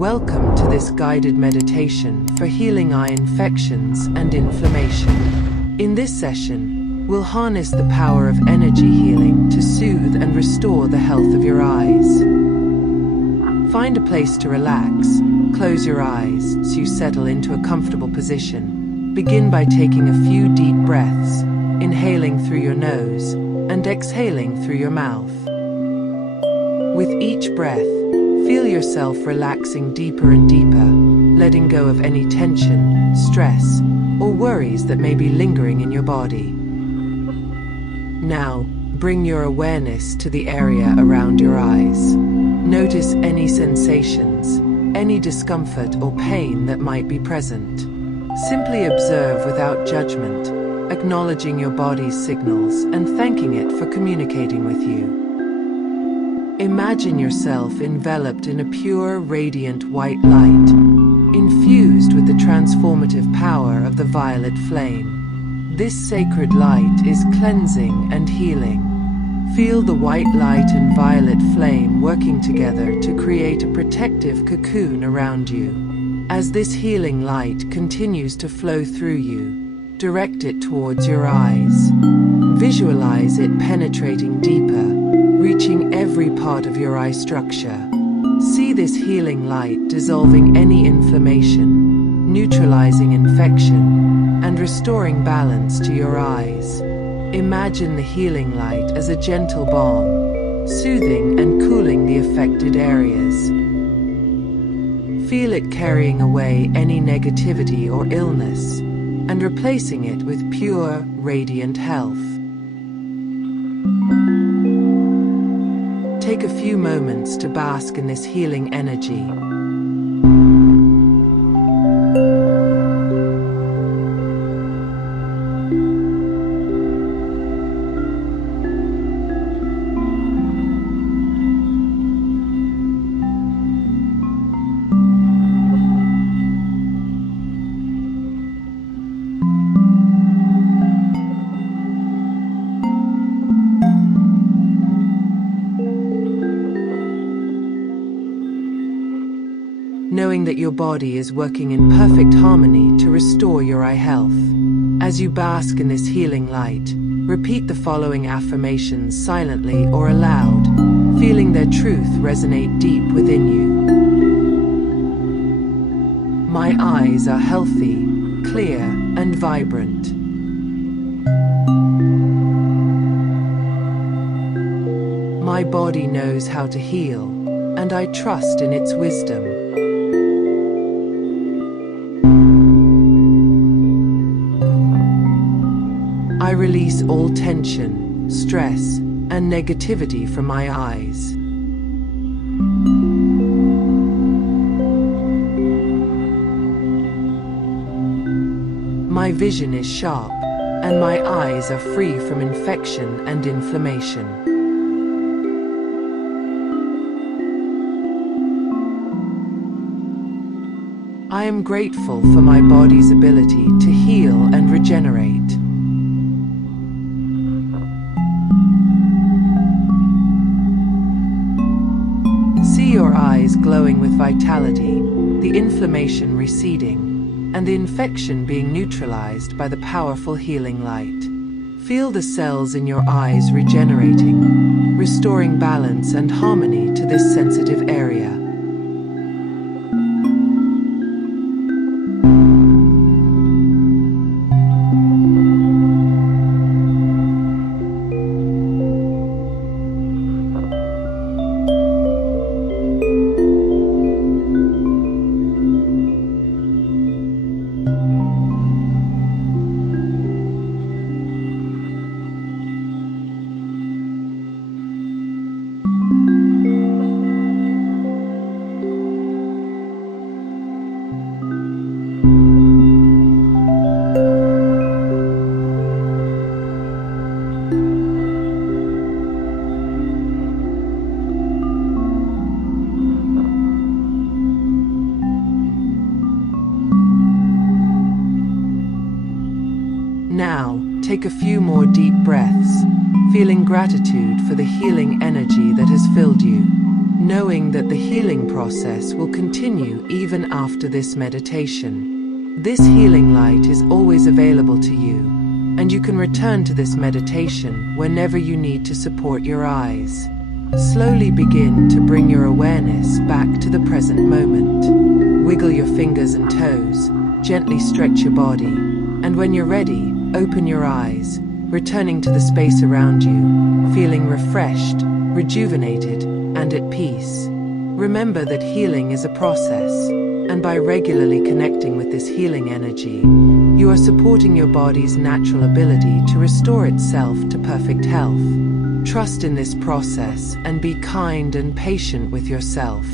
Welcome to this guided meditation for healing eye infections and inflammation. In this session, we'll harness the power of energy healing to soothe and restore the health of your eyes. Find a place to relax, close your eyes so you settle into a comfortable position. Begin by taking a few deep breaths, inhaling through your nose and exhaling through your mouth. With each breath, feel yourself relaxing deeper and deeper, letting go of any tension, stress, or worries that may be lingering in your body. Now, bring your awareness to the area around your eyes. Notice any sensations, any discomfort or pain that might be present. Simply observe without judgment, acknowledging your body's signals and thanking it for communicating with you. Imagine yourself enveloped in a pure, radiant white light, infused with the transformative power of the violet flame. This sacred light is cleansing and healing. Feel the white light and violet flame working together to create a protective cocoon around you. As this healing light continues to flow through you, direct it towards your eyes. Visualize it penetrating deeper, reaching every part of your eye structure. See this healing light dissolving any inflammation, neutralizing infection, and restoring balance to your eyes. Imagine the healing light as a gentle balm, soothing and cooling the affected areas. Feel it carrying away any negativity or illness, and replacing it with pure, radiant health. Take a few moments to bask in this healing energy. Knowing that your body is working in perfect harmony to restore your eye health. As you bask in this healing light, repeat the following affirmations silently or aloud, feeling their truth resonate deep within you. My eyes are healthy, clear, and vibrant. My body knows how to heal, and I trust in its wisdom. I release all tension, stress, and negativity from my eyes. My vision is sharp, and my eyes are free from infection and inflammation. I am grateful for my body's ability to heal and regenerate. See your eyes glowing with vitality, the inflammation receding, and the infection being neutralized by the powerful healing light. Feel the cells in your eyes regenerating, restoring balance and harmony to this sensitive area. Now, take a few more deep breaths, feeling gratitude for the healing energy that has filled you. knowing that the healing process will continue even after this meditation. This healing light is always available to you, and you can return to this meditation whenever you need to support your eyes. Slowly begin to bring your awareness back to the present moment. Wiggle your fingers and toes, gently stretch your body, and when you're ready, open your eyes, returning to the space around you, feeling refreshed, rejuvenated, and at peace. Remember that healing is a process, and by regularly connecting with this healing energy, you are supporting your body's natural ability to restore itself to perfect health. Trust in this process and be kind and patient with yourself.